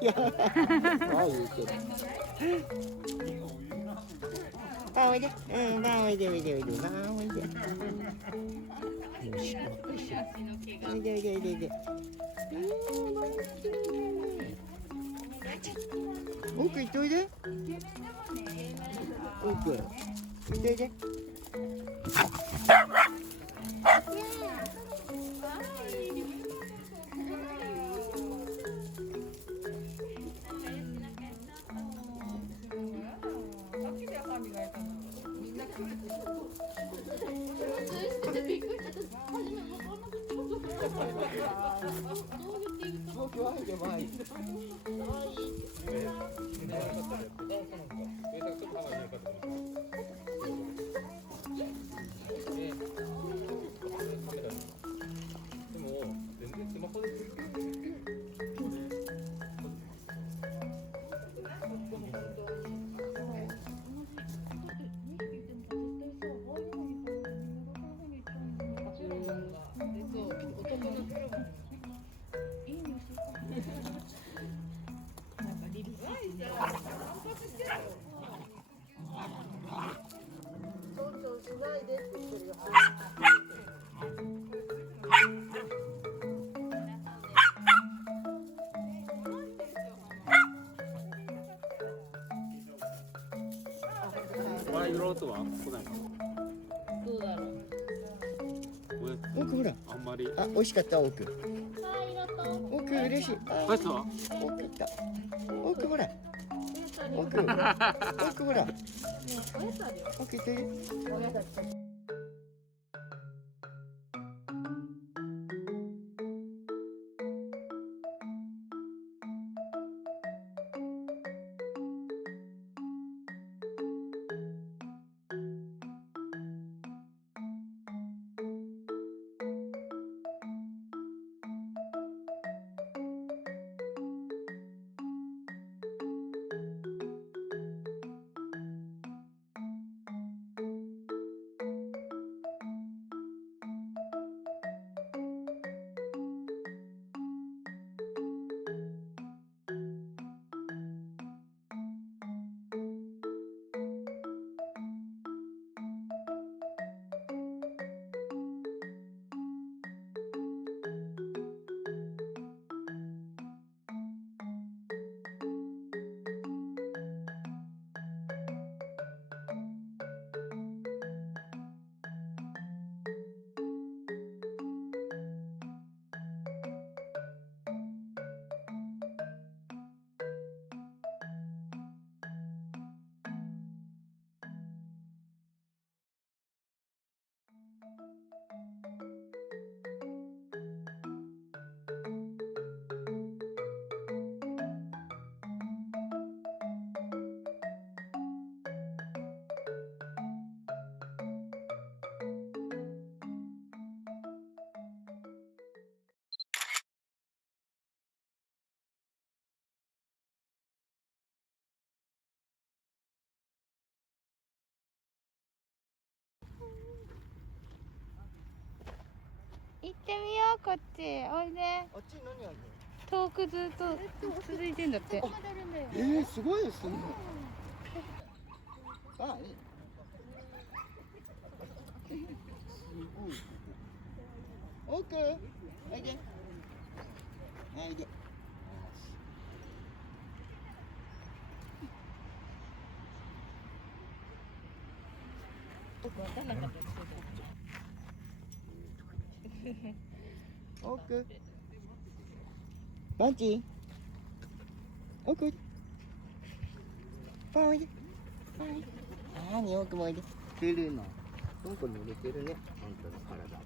やばい言うてる。あ、おいで。うん、まあおいでおいでおいで。まあおいで。よし、おいでおいでおいでおいで。奥行っておいで。奥行っておいで。色とは来ないの？どうだろう。奥ほら。あんまり。あ、美味しかった奥。奥嬉しい。あいつは？奥行った。奥ほら。奥。奥ほら。奥行ってる。行ってみよう、こっち。おいで。あっち何ある遠くずっと続いてんだって。の？すごいですね。あ、いい。すごい。奥、おいで。おいで。僕分かんなかったです。奥。バンチ。奥。パンおいで。パンおいで。あーに奥もおいで。来るの。なんか濡れてるね。本当に体。